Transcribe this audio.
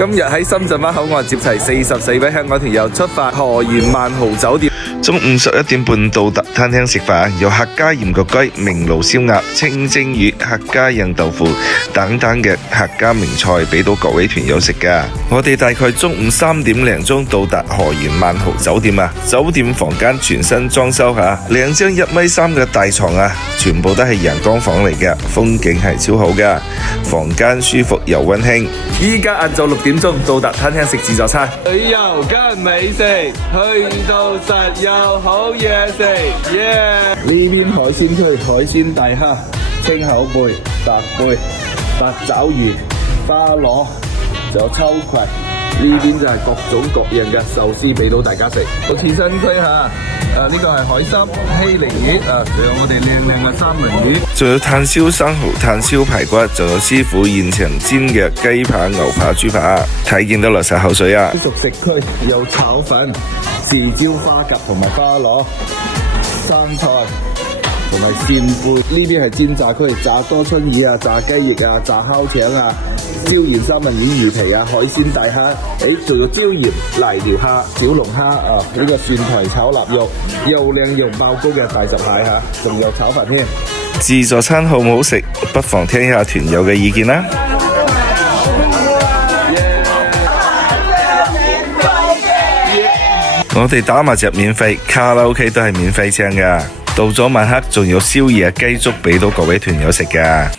今日喺深圳灣口岸接齊44位香港團友出發河源萬豪酒店。中午11點半到達餐廳食飯，有客家鹽焗雞、明爐燒鴨、清蒸魚、客家印豆腐等等嘅客家名菜俾到各位團友食噶。我哋大概中午3點零鐘到達河源萬豪酒店啊，酒店房間全新裝修下，2張1.3米嘅大床啊，全部都係陽光房嚟嘅，風景係超好噶，房間舒服又溫馨。依家晏晝6點鐘到達餐廳食自助餐，旅遊跟美食，去到實有好嘢食，耶！呢邊海鮮區海鮮大蝦、青口貝、白貝、八爪魚、花螺，仲有秋葵。呢邊就係各種各樣嘅壽司俾到大家食。到刺身區嚇，呢個係海參、希靈魚仲有我哋靚嘅三文魚，仲有炭燒生蠔、炭燒排骨，仲有師傅現場煎嘅雞扒、牛扒、豬扒，睇見都流晒口水啊！熟食區有炒粉、豉椒花甲同埋花螺、生菜同埋扇貝。呢邊係煎炸區，炸多春魚啊、炸雞翼啊、炸烤腸啊、椒鹽三文魚、魚皮啊、海鮮大蝦，仲有椒鹽瀨尿蝦、小龍蝦呢個蒜苔炒臘肉，又靚又爆膏嘅大閘蟹嚇，仲有炒飯添。自助餐好唔好食？不妨聽下團友嘅意見啦。我哋打麻雀免費，卡拉 OK 都係免費唱噶。到咗晚黑仲有宵夜雞粥俾到各位團友食噶。